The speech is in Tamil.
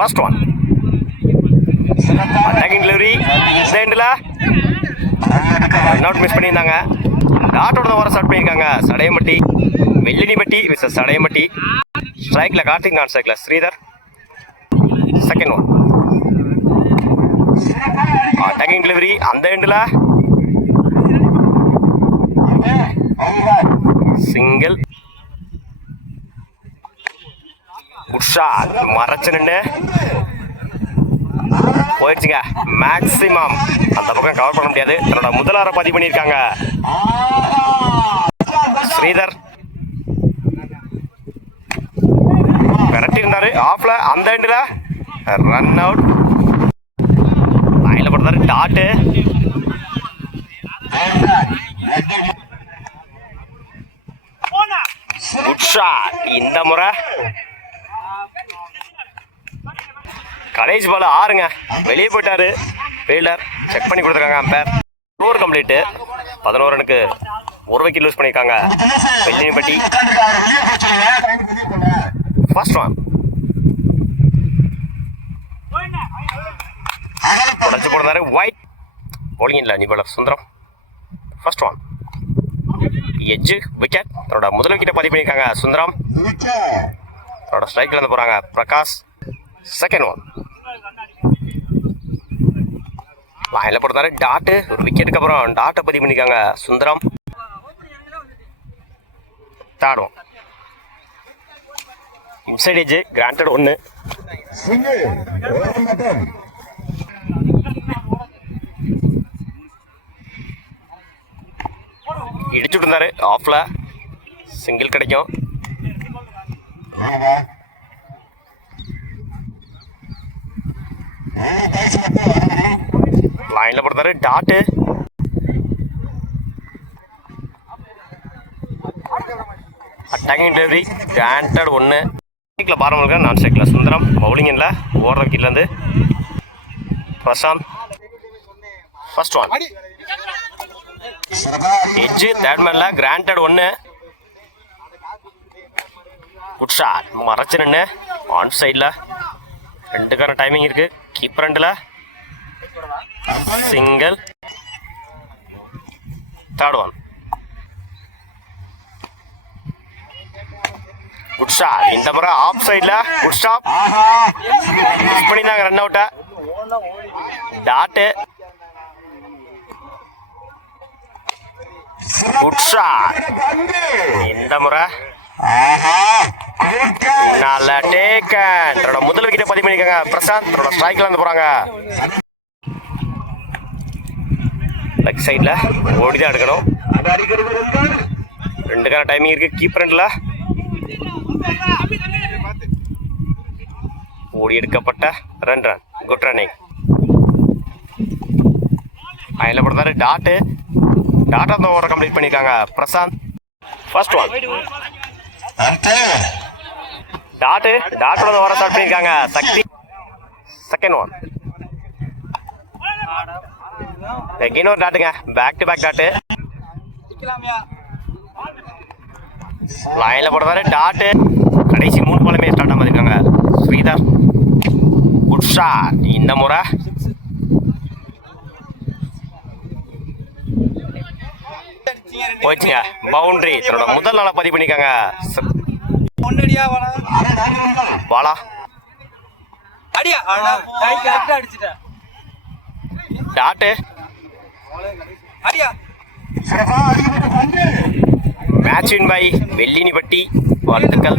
ஃபர்ஸ்ட் ஒன் அட்டாகிங் டெலிவரி செகண்ட்ல ரன் அவுட் மிஸ் பண்ணியிருந்தாங்க. டாட்டோட தான் வர ஸ்டார்ட் பண்ணியிருக்காங்க. சடையம்பட்டி வெள்ளினிப்பட்டி விசஸ் சடையம்பட்டி. ஸ்ட்ரைக்கில் கார்த்திக், நான் ஸ்ட்ரைக்கில் Sridhar. Second one attacking delivery அந்த எண்டில் சிங்கிள் உஷா மறைச்சு நின்று போயிடுச்சுங்க. மேக்சிமம் அந்த பக்கம் கவர் பண்ண முடியாது. தன்னோட முதலார பதிவு பண்ணியிருக்காங்க ஸ்ரீதர். விரட்டி இருந்தாரு ஆஃப்ல அந்த எண்டில் ரன் அவுட். லைனில் போட்டாரு டாட்டு. உஷா இந்த முறை கடைசி பால் 6ங்க. வெளியே போயிட்டாரு ஃபீல்டர். செக் பண்ணி கொடுத்துருக்காங்க அம்பேர். Over complete. 11 ரனுக்கு 1 விக்கெட் லூஸ் பண்ணியிருக்காங்க வெள்ளினிப்பட்டி. ஃபர்ஸ்ட் ஒன் உடச்சு போடுறாரு ஒயிட். போலிங் இல்லை நிபுணர் Sundaram. First one edge wicket. தன்னோட முதல் விக்கெட்டை பதிவு பண்ணியிருக்காங்க சுந்தரம். தன்னோட ஸ்ட்ரைக்கில் இருந்து போகிறாங்க பிரகாஷ். செகண்ட் ஒன் லைனில் போடுறாரு டாட்டு. ஒரு விக்கெட்டுக்கு அப்புறம் டாட்டை பதிவு பண்ணியிருக்காங்க Sundaram. Third one inside edge granted 1. இடிச்சுட்டு இருந்தாரு ஆஃப்ல. சிங்கிள் கிடைக்கும். லைன்ல போடுறாரு டாட்டு. Attacking delivery granted 1. ஸ்ட்ரைக்கில் பாரம்பரிய நான் ஸ்ட்ரைக்கில் சுந்தரம். பவுலிங் இல்லை ஓடுற விக்கெட்லேருந்து Prasanth. First one edge third மேன்ல கிராண்டட் 1. குட் ஷாட் மறைச்சு நின்று ஆன் சைடில். 2க்கான டைமிங் இருக்கு. கீப்பர் ரெண்டில் single. Third one good shot. இந்த முறை ஆஃப் சைடில் குட் ஸ்டாப் மிஸ் பண்ணியிருந்தாங்க ரன் அவுட்டை. Dot good shot. இந்த முறை நல்ல டேக்கன். தன்னோட முதல் விக்கெட்டை பதிவு பண்ணியிருக்காங்க பிரசாந்த். தன்னோட ஸ்ட்ரைக்கில் இருந்து போகிறாங்க. லெக் சைடில் ஓடி தான் எடுக்கணும். 2க்கான டைமிங் இருக்குது. கீப்பர் ரெண்டில் ஓடி எடுக்கப்பட்ட ரன். Good running. அதில் போடுறாரு டாட்டு. டாட்டா தான் ஓவரை கம்ப்ளீட் பண்ணியிருக்காங்க பிரசாந்த். First one dot. டாட்டோட ஓவரை ஸ்டார்ட் பண்ணியிருக்காங்க சக்தி. செகண்ட் ஒன் எகைன் ஒரு டாட்டுங்க. Back to back dot. லைனில் போடுறாரு டாட்டு. கடைசி 3 பாலுமே ஸ்டார்ட் ஆகாம இருக்காங்க ஸ்ரீதர். Good shot. இந்த முறை போச்சுங்க பவுண்டரி. தன்னோட முதல் நாளை பதிவு பண்ணிக்காங்க Bala. Dot match win by Vellinipatti. வாழ்த்துக்கள்.